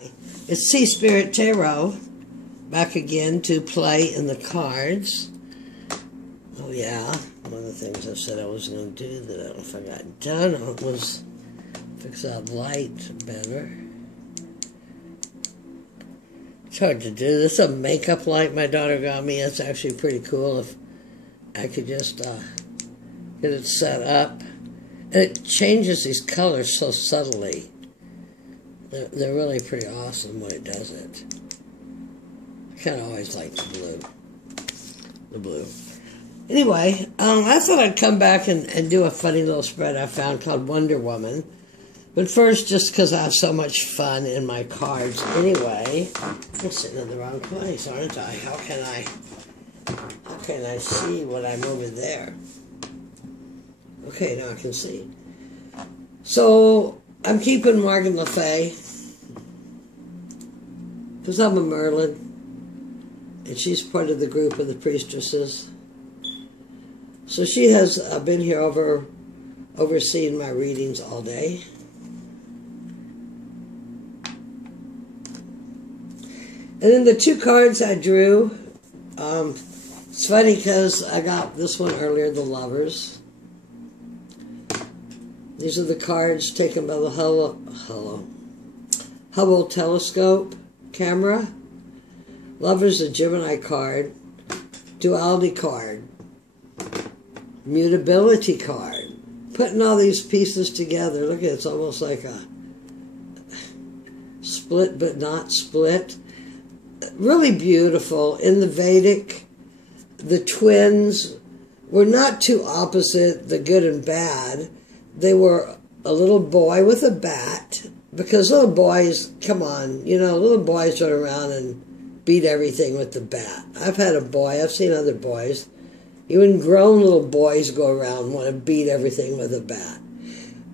It's Sea Spirit Tarot, back again to play in the cards. Oh yeah, one of the things I said I was going to do that I don't know if I got done was fix that light better. It's hard to do. This is a makeup light my daughter got me. It's actually pretty cool if I could just get it set up. And it changes these colors so subtly. They're really pretty awesome when it does it. I kind of always like the blue. Anyway, I thought I'd come back and do a funny little spread I found called Wonderwoman. But first, just because I have so much fun in my cards anyway, I'm sitting in the wrong place, aren't I? How can I see what I'm over there? Okay, now I can see. So, I'm keeping Morgan Le Fay, because I'm a Merlin, and she's part of the group of the priestesses. So she has been here overseeing my readings all day. And then the two cards I drew, it's funny because I got this one earlier, the Lovers. These are the cards taken by the Hubble telescope camera. Lovers, a Gemini card. Duality card. Mutability card. Putting all these pieces together. Look at it, it's almost like a split but not split. Really beautiful. In the Vedic, the twins were not too opposite, the good and bad. They were a little boy with a bat, because little boys, come on, you know, little boys run around and beat everything with the bat. I've had a boy, I've seen other boys, even grown little boys go around and want to beat everything with a bat.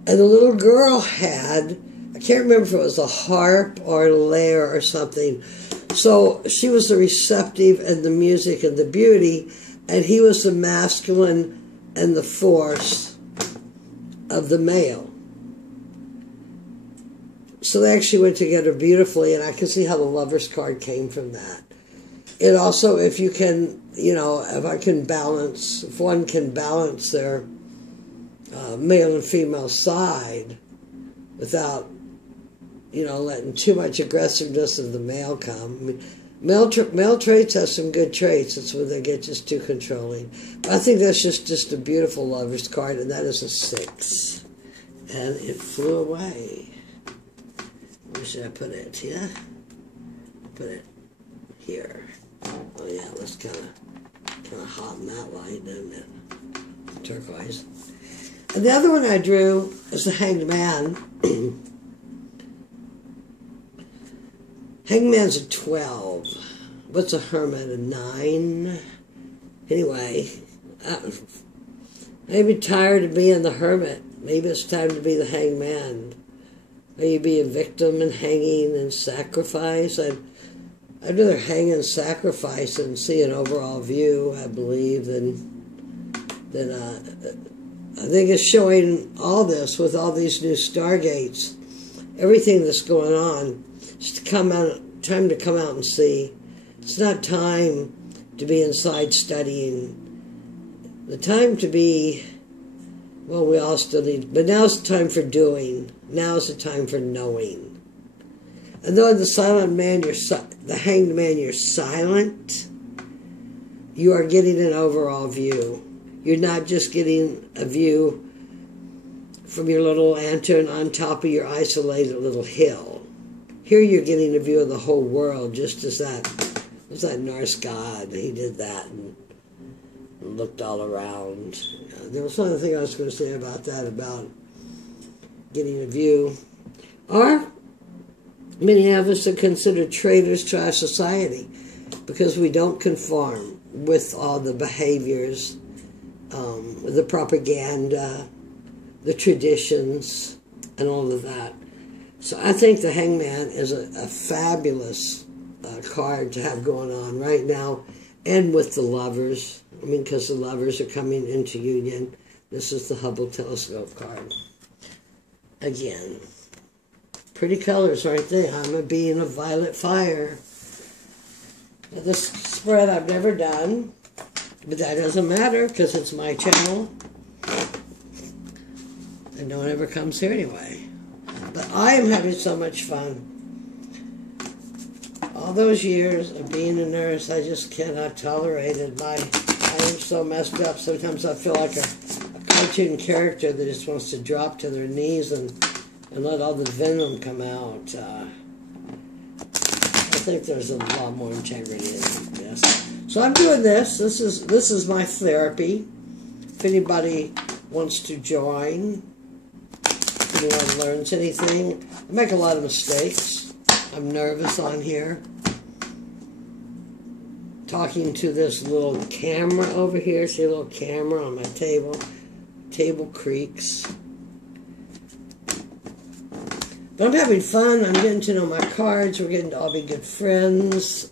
And the little girl had, I can't remember if it was a harp or a lyre or something, so she was the receptive and the music and the beauty, and he was the masculine and the force of the male. So they actually went together beautifully, and I can see how the Lovers card came from that. It also, if you can, you know, if one can balance their male and female side without, you know, letting too much aggressiveness of the male come. I mean, male traits have some good traits. It's when they get just too controlling. But I think that's just a beautiful Lovers card, and that is a 6. And it flew away. Where should I put it? Yeah? Put it here. Oh yeah, it looks kind of hot in that light, doesn't it? Turquoise. And the other one I drew is the Hanged Man. Hangman's a 12. What's a hermit? A 9? Anyway, maybe tired of being the hermit. Maybe it's time to be the hanged man. Maybe be a victim and hanging and sacrifice. I'd rather hang and sacrifice and see an overall view, I believe, than I think it's showing all this with all these new stargates, everything that's going on. It's time to come out and see. It's not time to be inside studying. The time to be, well, we all still need, but now's the time for doing. Now's the time for knowing. And though the silent man, the hanged man, you're silent, you are getting an overall view. You're not just getting a view from your little lantern on top of your isolated little hill. Here you're getting a view of the whole world, just as that Norse god. He did that and looked all around. There was another thing I was going to say about that, about getting a view. Or many of us are considered traitors to our society because we don't conform with all the behaviors, the propaganda, the traditions, and all of that. So I think the Hangman is a fabulous card to have going on right now, and with the Lovers. I mean, because the Lovers are coming into union. This is the Hubble telescope card. Again. Pretty colors, aren't they? I'm a being of violet fire. This spread I've never done, but that doesn't matter because it's my channel. And no one ever comes here anyway. But I am having so much fun. All those years of being a nurse, I just cannot tolerate it. I am so messed up. Sometimes I feel like a cartoon character that just wants to drop to their knees and let all the venom come out. I think there's a lot more integrity in this. So I'm doing this. This is my therapy. If anybody wants to join, if anyone learns anything, I make a lot of mistakes. I'm nervous on here. Talking to this little camera over here. See a little camera on my table. Table creaks. But I'm having fun. I'm getting to know my cards. We're getting to all be good friends.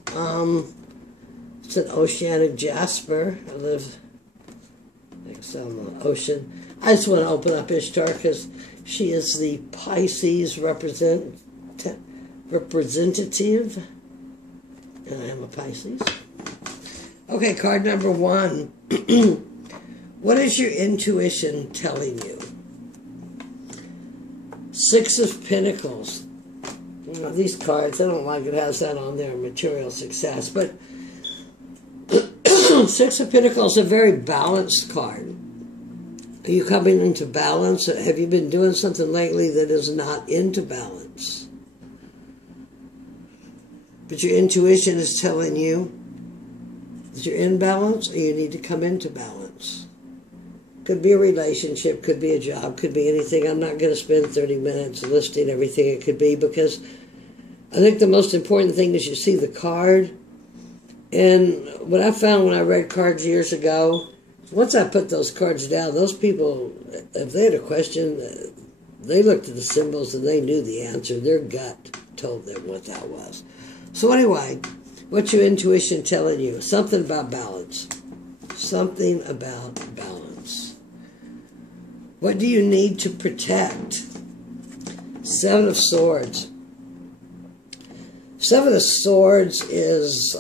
It's an oceanic jasper. I live next on the ocean. I just want to open up Ishtar because she is the Pisces representative. And I am a Pisces. Okay, card number 1. What is your intuition telling you? 6 of Pentacles. You know, these cards, I don't like it has that on there, material success. But 6 of Pentacles is a very balanced card. Are you coming into balance? Have you been doing something lately that is not into balance? But your intuition is telling you that you're in balance or you need to come into balance. Could be a relationship, could be a job, could be anything. I'm not going to spend 30 minutes listing everything it could be because I think the most important thing is you see the card. And what I found when I read cards years ago, once I put those cards down, those people, if they had a question, they looked at the symbols and they knew the answer. Their gut told them what that was. So anyway, what's your intuition telling you? Something about balance. Something about balance. What do you need to protect? 7 of Swords. 7 of Swords is,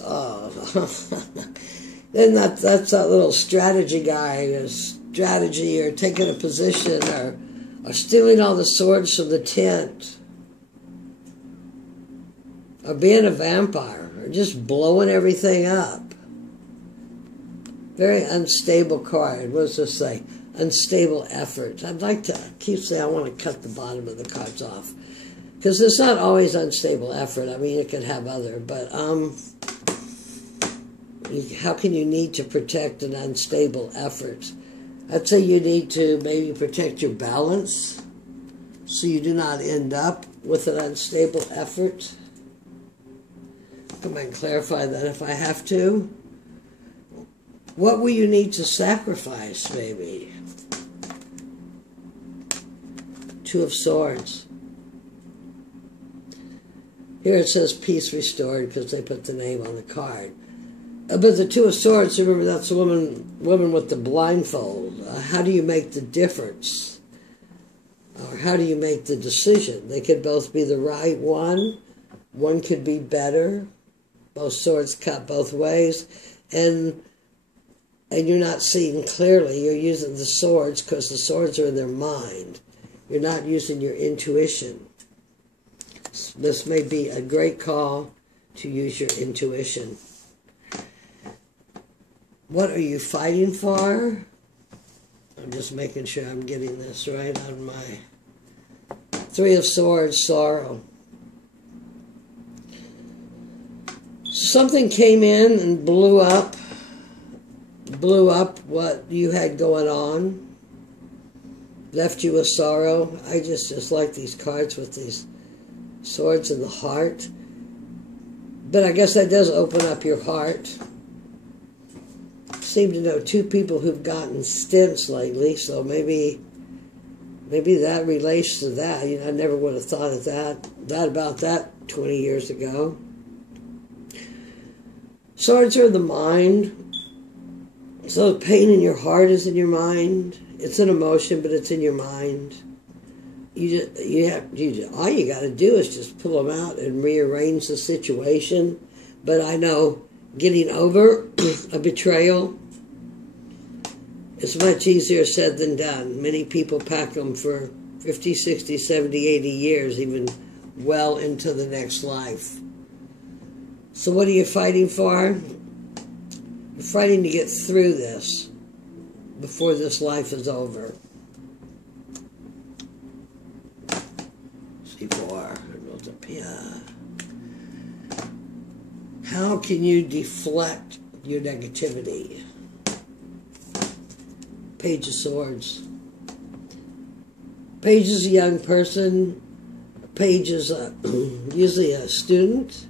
then that's that little strategy guy, a strategy or taking a position or stealing all the swords from the tent. Or being a vampire, or just blowing everything up. Very unstable card. What does this say? Unstable effort. I'd like to keep saying I want to cut the bottom of the cards off. Because it's not always unstable effort. I mean, it could have other, but how can you need to protect an unstable effort? I'd say you need to maybe protect your balance so you do not end up with an unstable effort. I might clarify that if I have to. What will you need to sacrifice, maybe? 2 of Swords. Here it says peace restored because they put the name on the card. But the 2 of Swords, remember that's the woman with the blindfold. How do you make the difference? Or how do you make the decision? They could both be the right one. One could be better. Both swords cut both ways. And you're not seeing clearly. You're using the swords because the swords are in their mind. You're not using your intuition. This may be a great call to use your intuition. What are you fighting for? I'm just making sure I'm getting this right on my 3 of Swords, sorrow. Something came in and blew up what you had going on, left you with sorrow. I just like these cards with these swords in the heart. But I guess that does open up your heart. Seem to know 2 people who've gotten stents lately, so maybe that relates to that. You know, I never would have thought of that about that 20 years ago. Swords are in the mind. So the pain in your heart is in your mind. It's an emotion, but it's in your mind. all you got to do is just pull them out and rearrange the situation. But I know getting over a betrayal is much easier said than done. Many people pack them for 50, 60, 70, 80 years, even well into the next life. So what are you fighting for? You're fighting to get through this before this life is over. C4, goes up here. How can you deflect your negativity? Page of Swords. Page is a young person. Page is usually a student.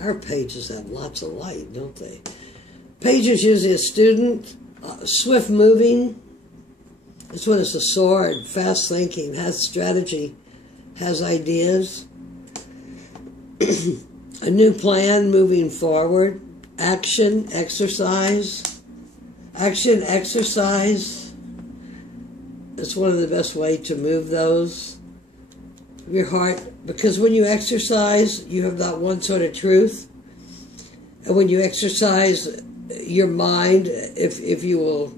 Our pages have lots of light, don't they? Page is usually a student. Swift moving. This one is a sword. Fast thinking. Has strategy. Has ideas. A new plan moving forward. Action. Exercise. Action. Exercise. It's one of the best ways to move those. Your heart. Because when you exercise, you have that one sort of truth. And when you exercise your mind, if you will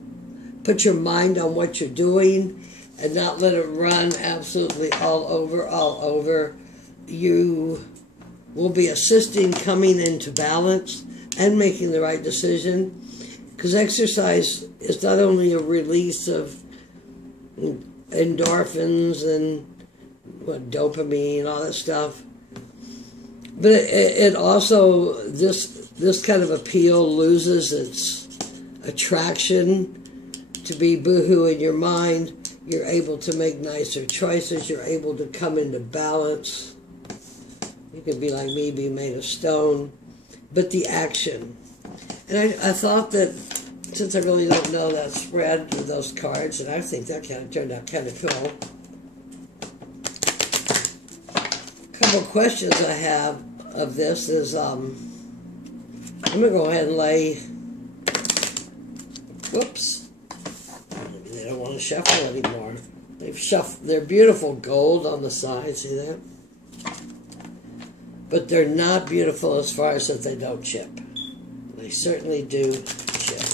put your mind on what you're doing and not let it run absolutely all over, you will be assisting coming into balance and making the right decision. Because exercise is not only a release of endorphins and dopamine, all that stuff, but it also, this kind of appeal loses its attraction to be boohoo in your mind. You're able to make nicer choices. You're able to come into balance. You could be like me, be made of stone. But the action. And I thought that, since I really don't know that spread of those cards, and I think that kind of turned out kind of cool. A couple of questions I have of this is, I'm going to go ahead and lay, whoops, maybe they don't want to shuffle anymore. They've shuffled, they're beautiful gold on the side, see that? But they're not beautiful as far as that they don't chip. They certainly do chip.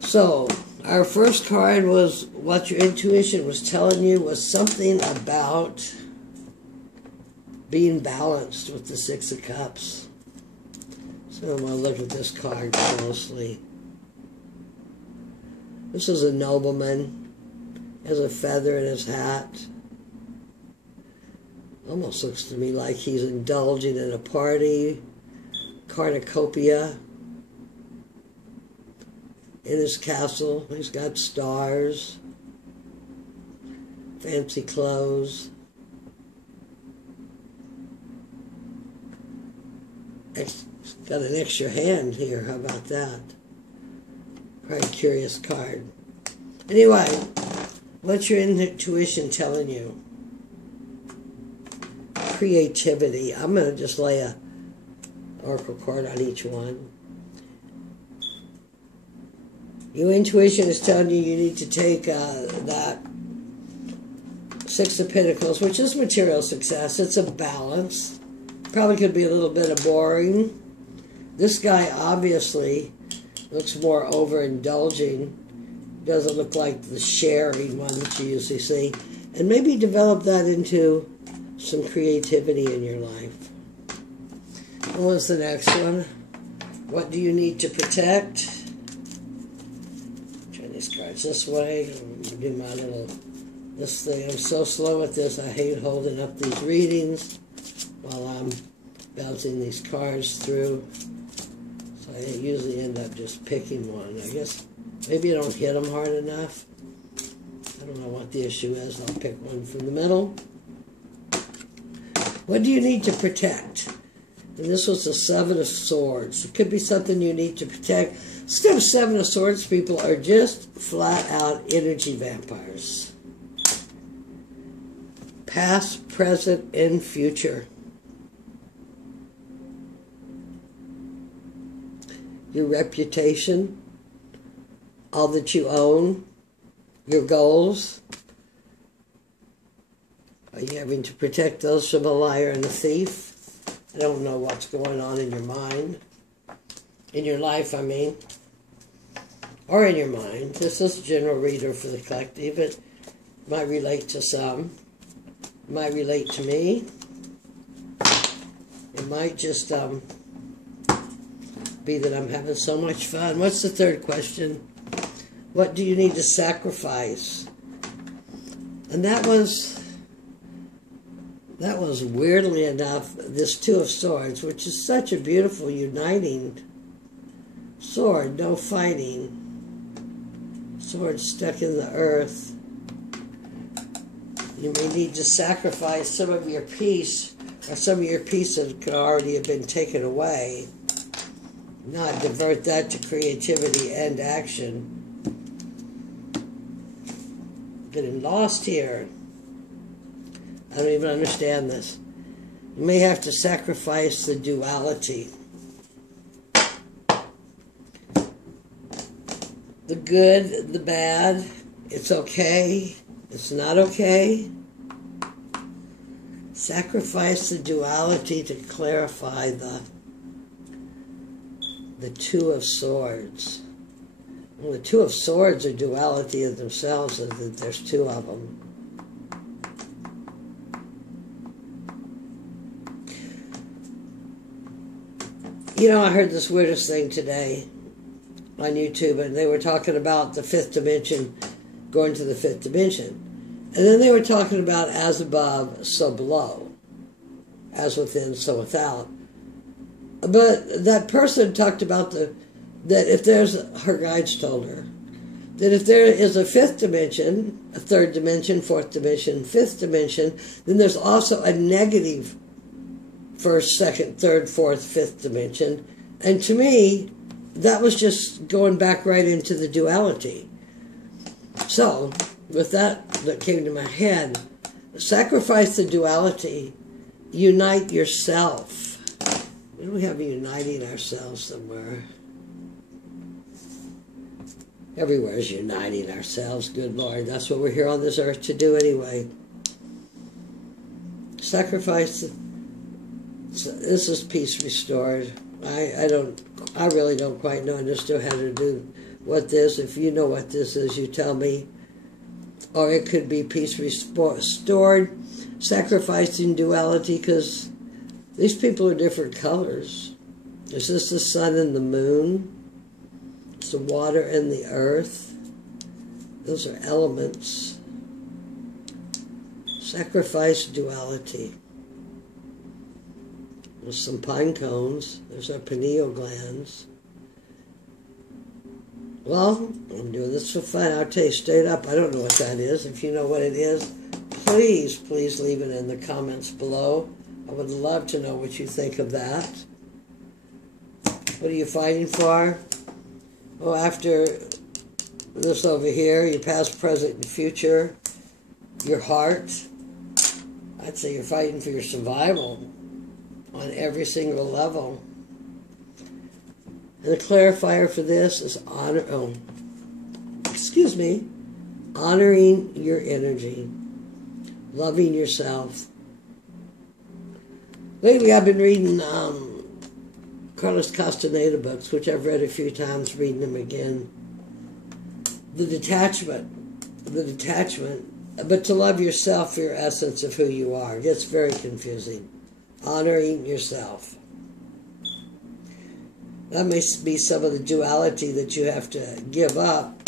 So, our first card was what your intuition was telling you was something about being balanced with the Six of Cups. So I'm going to look at this card closely. This is a nobleman. He has a feather in his hat. Almost looks to me like he's indulging in a party, cornucopia. In his castle, he's got stars, fancy clothes. Got an extra hand here, how about that? Quite a curious card. Anyway, what's your intuition telling you? Creativity. I'm going to just lay a oracle card on each one. Your intuition is telling you need to take that Six of Pentacles, which is material success. It's a balance. Probably could be a little bit of boring. This guy obviously looks more overindulging. Doesn't look like the sharing one that you usually see. And maybe develop that into some creativity in your life. What was the next one? What do you need to protect? Turn these cards this way. Do my little, this thing. I'm so slow at this. I hate holding up these readings while I'm bouncing these cards through. So I usually end up just picking one. I guess maybe I don't hit them hard enough. I don't know what the issue is. I'll pick one from the middle. What do you need to protect? And this was the Seven of Swords. It could be something you need to protect. Instead of Seven of Swords, people are just flat out energy vampires. Past, present, and future. Your reputation, all that you own, your goals. Are you having to protect those from a liar and a thief? I don't know what's going on in your mind. In your life, I mean. Or in your mind. This is a general reader for the collective. It might relate to some. It might relate to me. It might just be that I'm having so much fun. What's the third question? What do you need to sacrifice? And that was weirdly enough, this Two of Swords, which is such a beautiful uniting sword, no fighting. Sword stuck in the earth. You may need to sacrifice some of your peace, or some of your peace that could already have been taken away. Not divert that to creativity and action. Getting lost here. I don't even understand this. You may have to sacrifice the duality. The good, the bad, it's okay, it's not okay. Sacrifice the duality to clarify the Two of Swords. Well, the Two of Swords are duality of themselves, and that there's two of them. You know, I heard this weirdest thing today on YouTube, and they were talking about the fifth dimension, going to the fifth dimension. And then they were talking about as above, so below. As within, so without. But that person talked about that if there's, her guides told her, that if there is a fifth dimension, a third dimension, fourth dimension, fifth dimension, then there's also a negative first, second, third, fourth, fifth dimension. And to me, that was just going back right into the duality. So, with that came to my head, sacrifice the duality, unite yourself. We don't have uniting ourselves somewhere. Everywhere is uniting ourselves, good Lord. That's what we're here on this earth to do anyway. Sacrifice. This is peace restored. I really don't quite know. I just know how to do what this. If you know what this is, you tell me. Or it could be peace restored, sacrificing duality, because these people are different colors. Is this the sun and the moon? It's the water and the earth. Those are elements. Sacrifice duality. There's some pine cones. There's our pineal glands. Well, I'm doing this for fun. I'll tell you straight up, I don't know what that is. If you know what it is, please leave it in the comments below. I would love to know what you think of that. What are you fighting for? Well, after this over here, your past, present, and future, your heart, I'd say you're fighting for your survival on every single level. And the clarifier for this is honoring your energy, loving yourself. Lately I've been reading Carlos Castaneda books, which I've read a few times, reading them again. The detachment, but to love yourself for your essence of who you are. It gets very confusing. Honoring yourself. That may be some of the duality that you have to give up.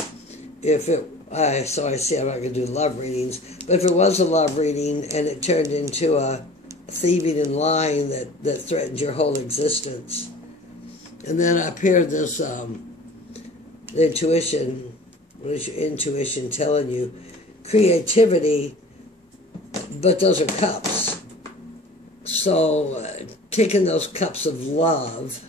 So I see I'm not going to do love readings, but if it was a love reading and it turned into a thieving and lying that threatened your whole existence. And then up here, this intuition. What is your intuition telling you? Creativity, but those are cups. So taking those cups of love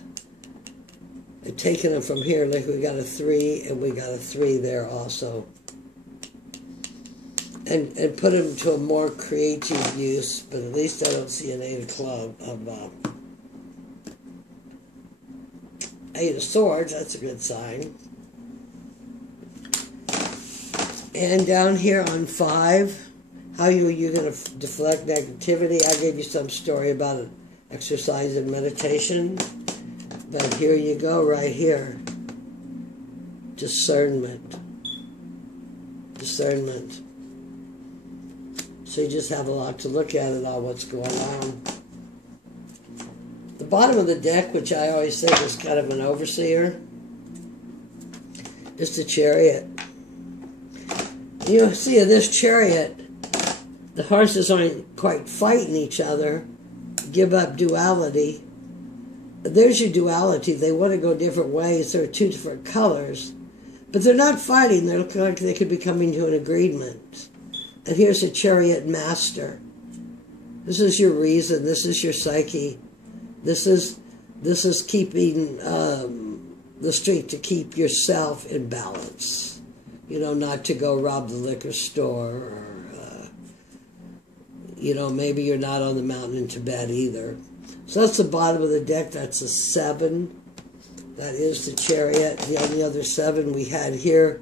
and taking them from here, like we got a 3 and we got a 3 there also. And put them to a more creative use, but at least I don't see an 8 of Eight of Swords. That's a good sign. And down here on 5, how you're going to deflect negativity. I gave you some story about it, exercise and meditation. But here you go, right here. Discernment. Discernment. So you just have a lot to look at all what's going on. The bottom of the deck, which I always think is kind of an overseer, is the Chariot. You see, in this Chariot, the horses aren't quite fighting each other, give up duality. There's your duality. They want to go different ways. There are 2 different colors. But they're not fighting. They look like they could be coming to an agreement. And here's a Chariot master. This is your reason. This is your psyche. This is keeping the strength to keep yourself in balance. You know, not to go rob the liquor store, or, you know, maybe you're not on the mountain in Tibet either. So that's the bottom of the deck. That's a 7. That is the Chariot. The only other 7 we had here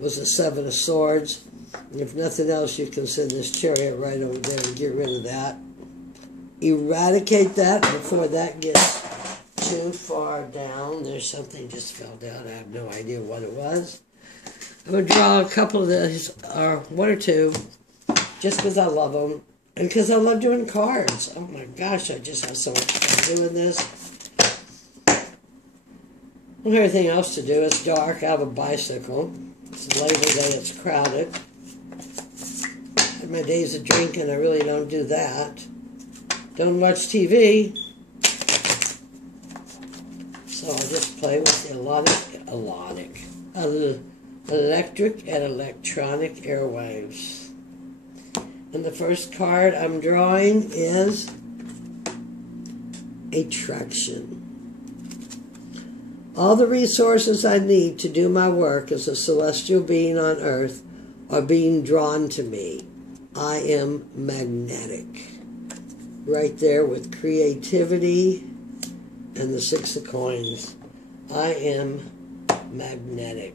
was a 7 of Swords. And if nothing else, you can send this Chariot right over there and get rid of that. Eradicate that before that gets too far down. There's something just fell down. I have no idea what it was. I'm going to draw a couple of these, or 1 or 2, just because I love them. And because I love doing cards. Oh my gosh, I just have so much fun doing this. Well, everything else to do. It's dark. I have a bicycle. It's Labor Day. It's crowded. In my days of drinking, I really don't do that. Don't watch TV. So I just play with the electric and electronic airwaves. And the first card I'm drawing is Attraction. All the resources I need to do my work as a celestial being on earth are being drawn to me. I am magnetic. Right there with creativity and the 6 of coins. I am magnetic.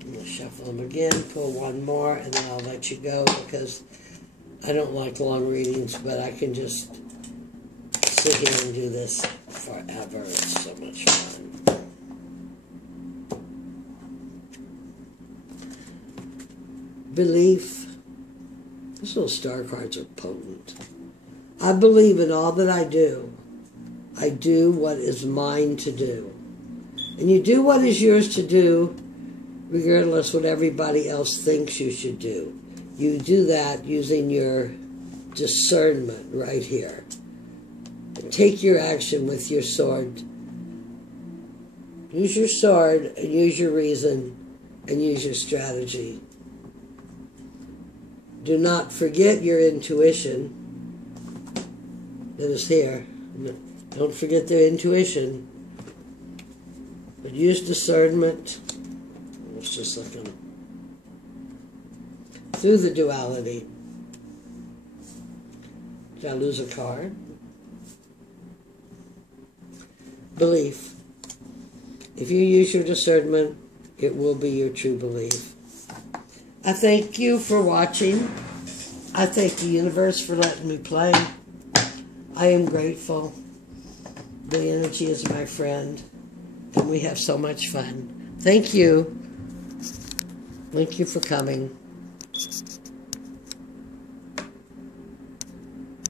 I'm going to shuffle them again, pull 1 more, and then I'll let you go because I don't like long readings, but I can just sit here and do this forever. It's so much fun. Belief. These little star cards are potent. I believe in all that I do. I do what is mine to do. And you do what is yours to do, regardless what everybody else thinks you should do. You do that using your discernment right here. Take your action with your sword. Use your sword and use your reason and use your strategy. Do not forget your intuition that is here. Don't forget their intuition. But use discernment. I was just looking through the duality. Did I lose a card? Belief. If you use your discernment, it will be your true belief. I thank you for watching. I thank the universe for letting me play. I am grateful. The energy is my friend. And we have so much fun. Thank you. Thank you for coming.